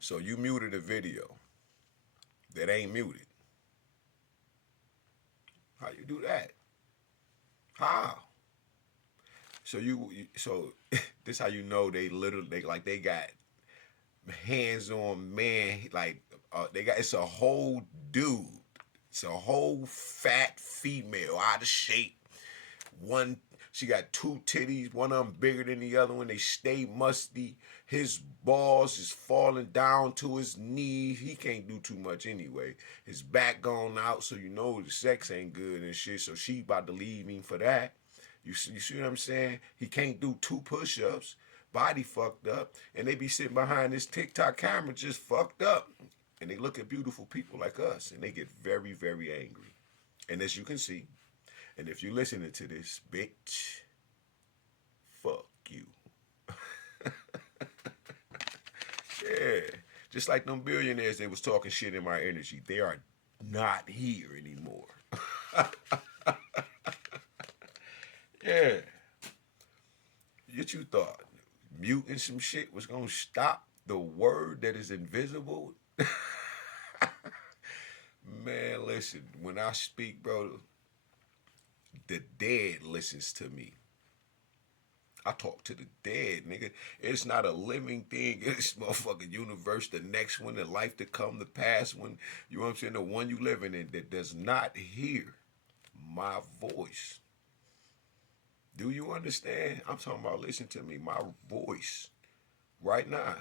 So you muted a video that ain't muted. How you do that? How? So this how you know they literally they got hands on man like they got it's a whole dude. It's a whole fat female out of shape. One she got two titties, one of them bigger than the other one. They stay musty. His balls is falling down to his knees. He can't do too much anyway. His back gone out, so you know the sex ain't good and shit. So she about to leave him for that. You see what I'm saying? He can't do two push-ups. Body fucked up. And they be sitting behind this TikTok camera just fucked up. And they look at beautiful people like us and they get very, very angry. And as you can see, and if you're listening to this, bitch, fuck you. Yeah. Just like them billionaires they was talking shit in my energy. They are not here anymore. Yeah. What you thought? Muting some shit was gonna stop the word that is invisible? Man, listen, when I speak, bro, the dead listens to me. I talk to the dead, nigga. It's not a living thing. It's motherfucking universe, the next one, the life to come, the past one. You know what I'm saying? The one you living in that does not hear my voice. Do you understand? I'm talking about listen to me, my voice right now.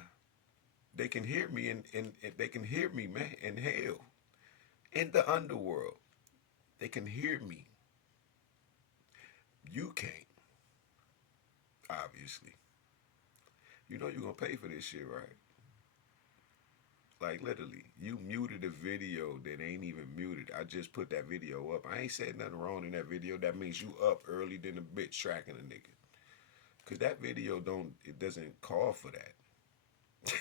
They can hear me and they can hear me, man, in hell. In the underworld. They can hear me. You can't, obviously. You know you're gonna pay for this shit, right? Like literally, you muted a video that ain't even muted. I just put that video up. I ain't said nothing wrong in that video. That means you up early than a bitch tracking a nigga. Cause that video doesn't call for that.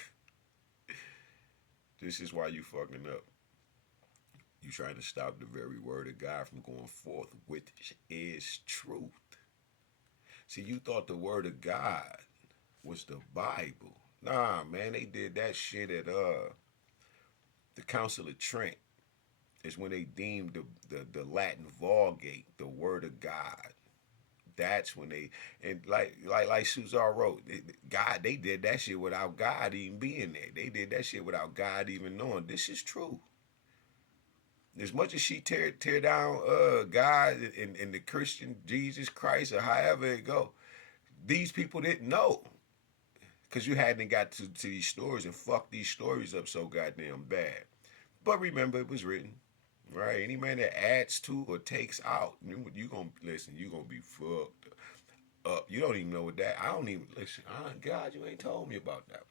This is why you fucking up. You trying to stop the very word of God from going forth, which is truth. See, you thought the word of God was the Bible. Nah, man, they did that shit at the Council of Trent. Is when they deemed the Latin Vulgate the word of God. That's when they and like Suzar wrote, God they did that shit without God even being there. They did that shit without God even knowing this is true. As much as she tear down God and the Christian Jesus Christ or however it go, these people didn't know because you hadn't got to these stories and fucked these stories up so goddamn bad. But remember, it was written, right? Any man that adds to or takes out, you gonna listen. You gonna be fucked up. You don't even know what that. I don't even listen. God, you ain't told me about that.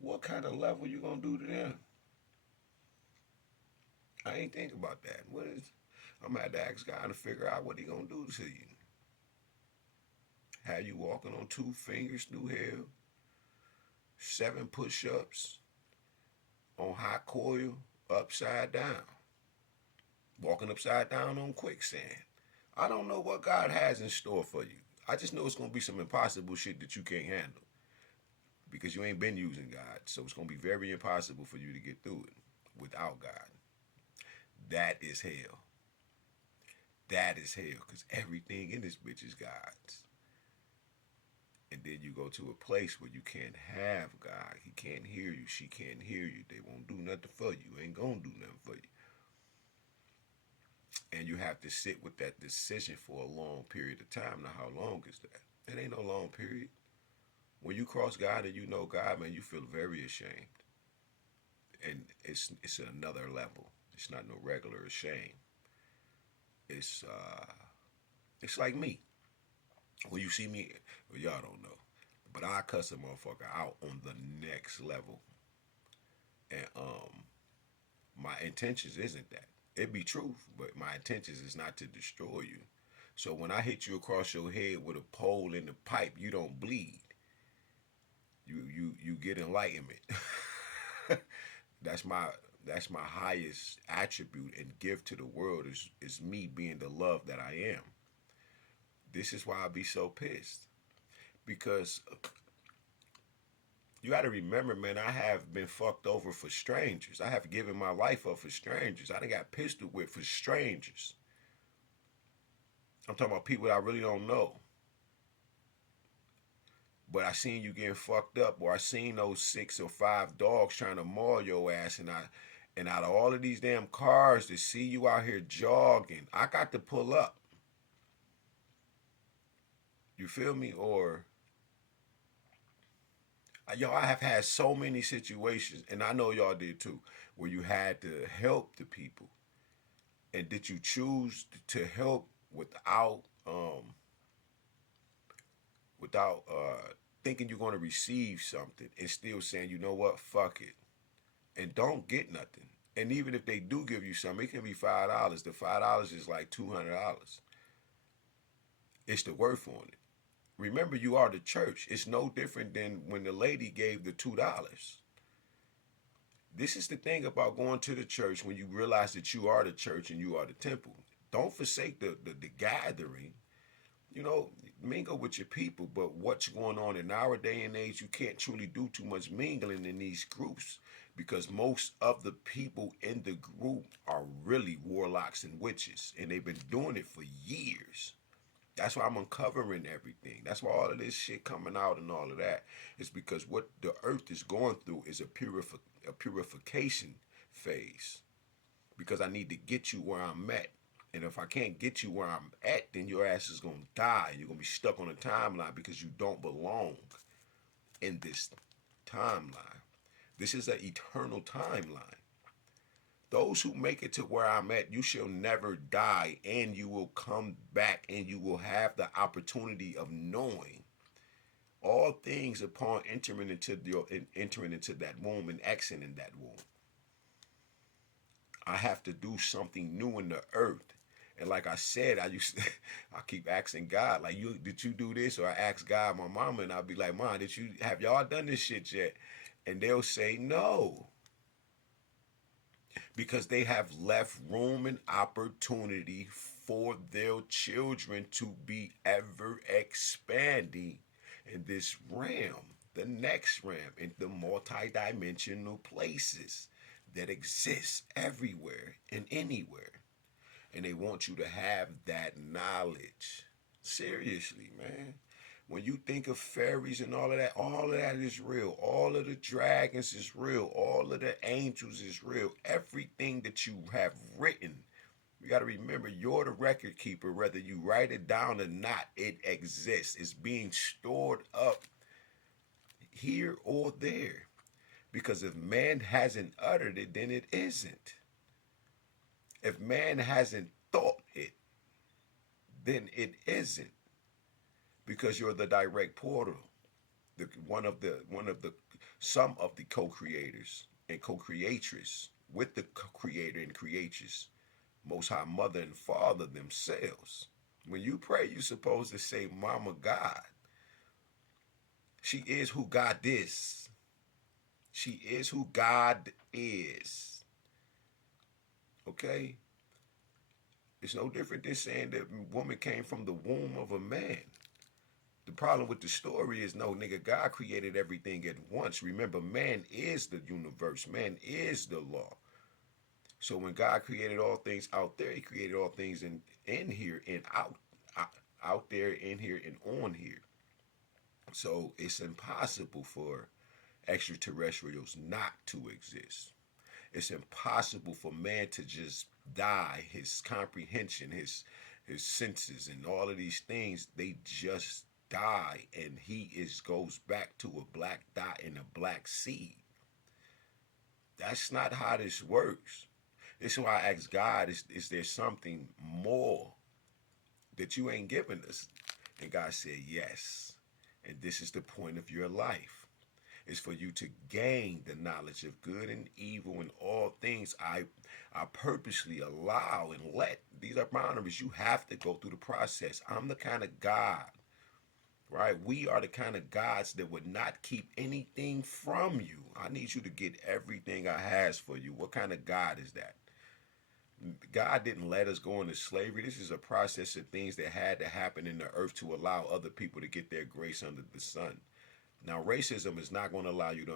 What kind of level you gonna do to them? I ain't think about that. What is? I'm gonna have to ask God to figure out what he gonna do to you. Have you walking on 2 fingers through hell, 7 push-ups on hot coil, upside down, walking upside down on quicksand. I don't know what God has in store for you. I just know it's gonna be some impossible shit that you can't handle because you ain't been using God. So it's gonna be very impossible for you to get through it without God. That is hell. That is hell because everything in this bitch is God's. And then you go to a place where you can't have God. He can't hear you. She can't hear you. They won't do nothing for you. Ain't gonna do nothing for you. And you have to sit with that decision for a long period of time. Now, how long is that? It ain't no long period. When you cross God and you know God, man, you feel very ashamed. And it's another level. It's not no regular shame. It's it's like me. When you see me, well, y'all don't know, but I cuss a motherfucker out on the next level. And my intentions isn't that. It be truth, but my intentions is not to destroy you. So when I hit you across your head with a pole in the pipe, you don't bleed. You get enlightenment. that's my that's my highest attribute and gift to the world is me being the love that I am. This is why I be so pissed because You got to remember, man, I have been fucked over for strangers. I have given my life up for strangers. I done got pistol whipped for strangers. I'm talking about people that I really don't know. But I seen you getting fucked up, or I seen those 6 or 5 dogs trying to maul your ass, and out of all of these damn cars to see you out here jogging, I got to pull up. You feel me? Or y'all, I have had so many situations, and I know y'all did too, where you had to help the people. And did you choose to help without thinking you're going to receive something, and still saying, you know what, fuck it, and don't get nothing? And even if they do give you something, it can be $5. The $5 is like $200. It's the worth on it. Remember, you are the church. It's no different than when the lady gave the $2. This is the thing about going to the church, when you realize that you are the church and you are the temple. Don't forsake the gathering. You know, mingle with your people, but what's going on in our day and age, you can't truly do too much mingling in these groups, because most of the people in the group are really warlocks and witches, and they've been doing it for years. That's why I'm uncovering everything. That's why all of this shit coming out and all of that is because what the earth is going through is a purification phase. Because I need to get you where I'm at. And if I can't get you where I'm at, then your ass is going to die. You're going to be stuck on a timeline because you don't belong in this timeline. This is an eternal timeline. Those who make it to where I'm at, you shall never die, and you will come back, and you will have the opportunity of knowing all things upon entering into that womb and exiting that womb. I have to do something new in the earth. And like I said, I keep asking God, like, did you do this? Or I ask God, my mama, and I'll be like, Mom, have y'all done this shit yet? And they'll say no. Because they have left room and opportunity for their children to be ever expanding in this realm, the next realm, in the multi-dimensional places that exist everywhere and anywhere. And they want you to have that knowledge. Seriously, man. When you think of fairies and all of that is real. All of the dragons is real. All of the angels is real. Everything that you have written, you got to remember, you're the record keeper. Whether you write it down or not, it exists. It's being stored up here or there. Because if man hasn't uttered it, then it isn't. If man hasn't thought it, then it isn't. Because you're the direct portal, some of the co-creators and co-creatress with the creator and creatress, Most High Mother and Father themselves. When you pray, you're supposed to say, Mama God. She is who God is. She is who God is. Okay? It's no different than saying that woman came from the womb of a man. The problem with the story is, no, nigga, God created everything at once. Remember, man is the universe. Man is the law. So when God created all things out there, he created all things in here and out there, in here, and on here. So it's impossible for extraterrestrials not to exist. It's impossible for man to just die. His comprehension, his senses, and all of these things, they just die, and he goes back to a black dot in a black seed. That's not how this works. This is why I asked God, is there something more that you ain't given us? And God said, yes. And this is the point of your life. It's for you to gain the knowledge of good and evil and all things. I purposely allow and let. These are boundaries. You have to go through the process. I'm the kind of God, right? We are the kind of gods that would not keep anything from you. I need you to get everything I has for you. What kind of God is that? God didn't let us go into slavery. This is a process of things that had to happen in the earth to allow other people to get their grace under the sun. Now, racism is not going to allow you to